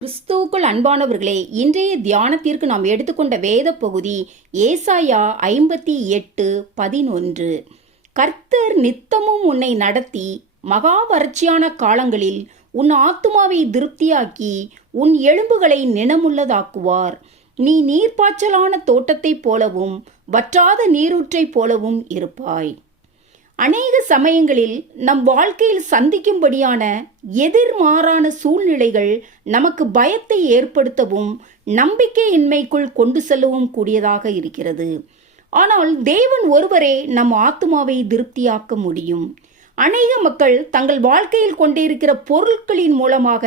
கிறிஸ்துவுக்குள் அன்பானவர்களே இன்றைய தியானத்திற்கு நாம் எடுத்துக்கொண்ட வேத பகுதி ஏசாயா ஐம்பத்தி எட்டு பதினொன்று. கர்த்தர் நித்தமும் உன்னை நடத்தி மகா வறட்சியான காலங்களில் உன் ஆத்துமாவை திருப்தியாக்கி உன் எலும்புகளை நினமுள்ளதாக்குவார் நீ நீர்ப்பாய்ச்சலான தோட்டத்தைப் போலவும் வற்றாத நீரூற்றைப் போலவும் இருப்பாய். அநேக சமயங்களில் நம் வாழ்க்கையில் சந்திக்கும்படியான எதிர்மாறான சூழ்நிலைகள் நமக்கு பயத்தை ஏற்படுத்தவும் நம்பிக்கையின்மைக்குள் கொண்டு செல்லவும் கூடியதாக இருக்கிறது. ஆனால் தேவன் ஒருவரே நம் ஆத்துமாவை திருப்தியாக்க முடியும். அநேக மக்கள் தங்கள் வாழ்க்கையில் கொண்டிருக்கிற பொருட்களின் மூலமாக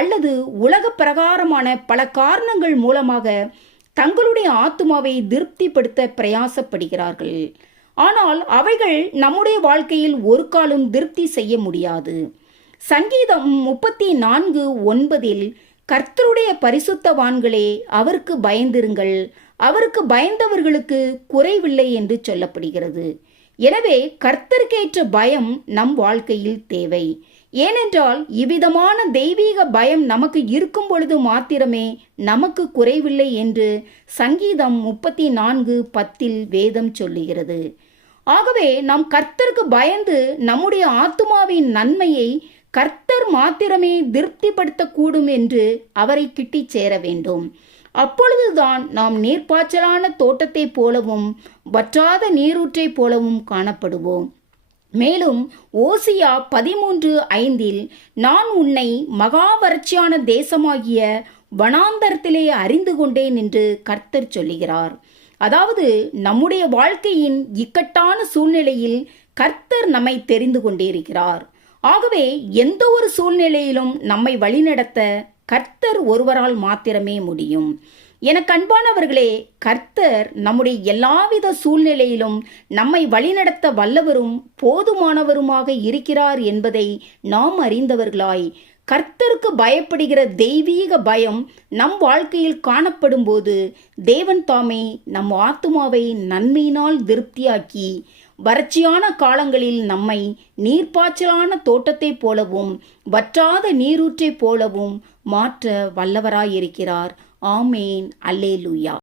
அல்லது உலக பிரகாரமான பல காரணங்கள் மூலமாக தங்களுடைய ஆத்துமாவை திருப்திப்படுத்த பிரயாசப்படுகிறார்கள். ஆனால் அவைகள் நம்முடைய வாழ்க்கையில் ஒரு காலம் திருப்தி செய்ய முடியாது. சங்கீதம் முப்பத்தி நான்கு ஒன்பதில் கர்த்தருடைய பரிசுத்தவான்களே அவருக்கு பயந்திருங்கள். அவருக்கு பயந்தவர்களுக்கு குறைவில்லை என்று சொல்லப்படுகிறது. எனவே கர்த்தருக்கேற்ற பயம் நம் வாழ்க்கையில் தேவை. ஏனென்றால் இவ்விதமான தெய்வீக பயம் நமக்கு இருக்கும் பொழுது மாத்திரமே நமக்கு குறைவில்லை என்று சங்கீதம் முப்பத்தி நான்கு பத்தில் வேதம் சொல்லுகிறது. ஆகவே நாம் கர்த்தருக்கு பயந்து நம்முடைய ஆத்மாவின் நன்மையை கர்த்தர் மாத்திரமே திருப்திப்படுத்தக்கூடும் என்று அவரை கிட்டிச் சேர வேண்டும். அப்பொழுதுதான் நாம் நீர்ப்பாய்ச்சலான தோட்டத்தைப் போலவும் வற்றாத நீரூற்றைப் போலவும் காணப்படுவோம். மேலும் ஓசியா பதிமூன்று ஐந்தில் நான் உன்னை மகா வறட்சியான தேசமாகிய வனாந்தரத்திலே அறிந்து கொண்டேன் என்று கர்த்தர் சொல்லுகிறார். அதாவது நம்முடைய வாழ்க்கையின் இக்கட்டான சூழ்நிலையில் கர்த்தர் நம்மை தெரிந்து கொண்டிருக்கிறார். ஆகவே எந்த ஒரு சூழ்நிலையிலும் நம்மை வழிநடத்த கர்த்தர் ஒருவரால் மாத்திரமே முடியும். எனக்கு அன்பானவர்களே கர்த்தர் நம்முடைய எல்லாவித சூழ்நிலையிலும் நம்மை வழிநடத்த வல்லவரும் போதுமானவருமாக இருக்கிறார் என்பதை நாம் அறிந்தவர்களாய். கர்த்தருக்கு பயப்படுகிற தெய்வீக பயம் நம் வாழ்க்கையில் காணப்படும் போது தேவன் தாமே நம் ஆத்துமாவை நன்மையினால் திருப்தியாக்கி வறட்சியான காலங்களில் நம்மை நீர்ப்பாய்ச்சலான தோட்டத்தைப் போலவும் வற்றாத நீரூற்றைப் போலவும் மாற்ற வல்லவராயிருக்கிறார். ஆமேன். அல்லேலூயா.